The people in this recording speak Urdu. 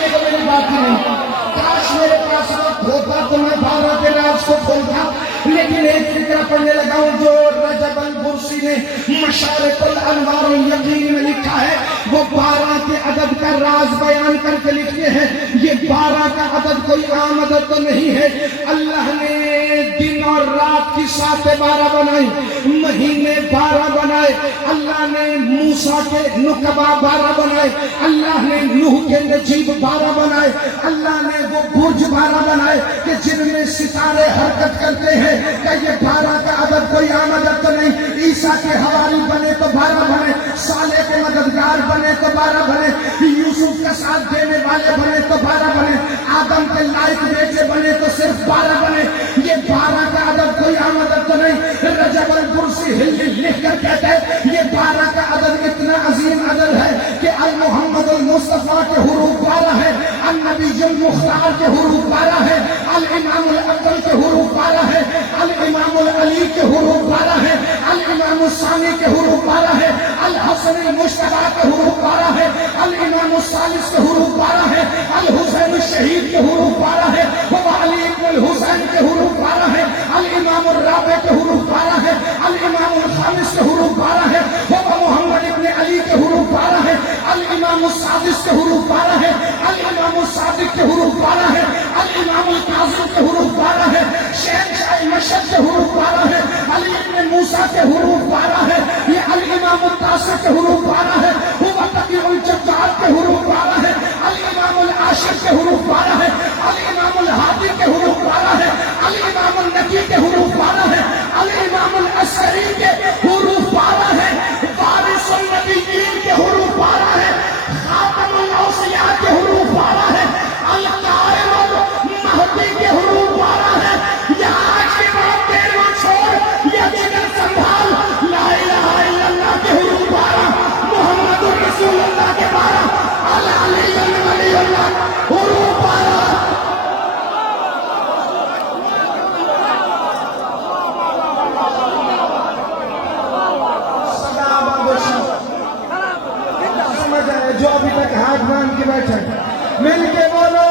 کرنے کو میری بات نہیں کاش میرے پاس وقت ہوتا تو میں بارہ کے راز کو کھولتا لیکن ایک فکرہ پڑھنے لگا ہوں، جو رجب البرسی نے مشارق الانوار یقین میں لکھا ہے، وہ بارہ کے عدد کا راز بیان کر کے لکھتے ہیں۔ یہ بارہ کا عدد کوئی عام عدد تو نہیں ہے۔ اللہ نے کی ساتھ بارہ بنائی، مہینے بارہ بنائے، اللہ نے موسیٰ کے نقبہ بارہ بنائے، اللہ نے نوح کے نجیب بارہ بنائے، اللہ نے وہ برج بارہ بنائے کہ جن میں ستارے حرکت کرتے ہیں، کہ یہ بارہ کا عدد کوئی عام تو نہیں، عیسیٰ کے حوالی بنے تو بارہ بنے سالے کے مددگار بنے تو بارہ بنے، یوسف کا ساتھ دینے والے بنے تو بارہ لکھ کر کہتا ہے یہ بارہ کا عدد اتنا عظیم عدد ہے کہ المحمد المصطفیٰ کے حروف بارہ ہے النبی المختار کے حروف بارہ ہے الامام الافضل کے حروف بارہ ہے الامام العلی کے حروف بارہ ہے الامام الثانی کے حروف بارہ ہے الصادق کے حروف بارہ ہے الامام القاظم کے حروف بارہ ہے، شیخ شاہ مشد کے حروف بارہ ہے، علی ابن موسیٰ کے حروف بارہ ہے، یہ الامام التاسع کے حروف بارہ ہے وہ تقی الجبار کے حروف بارہ ہے الامام العاشر کے حروف بارہ ہے جائے جو ابھی تک ہاتھ باندھ کے بیٹھے مل کے وہ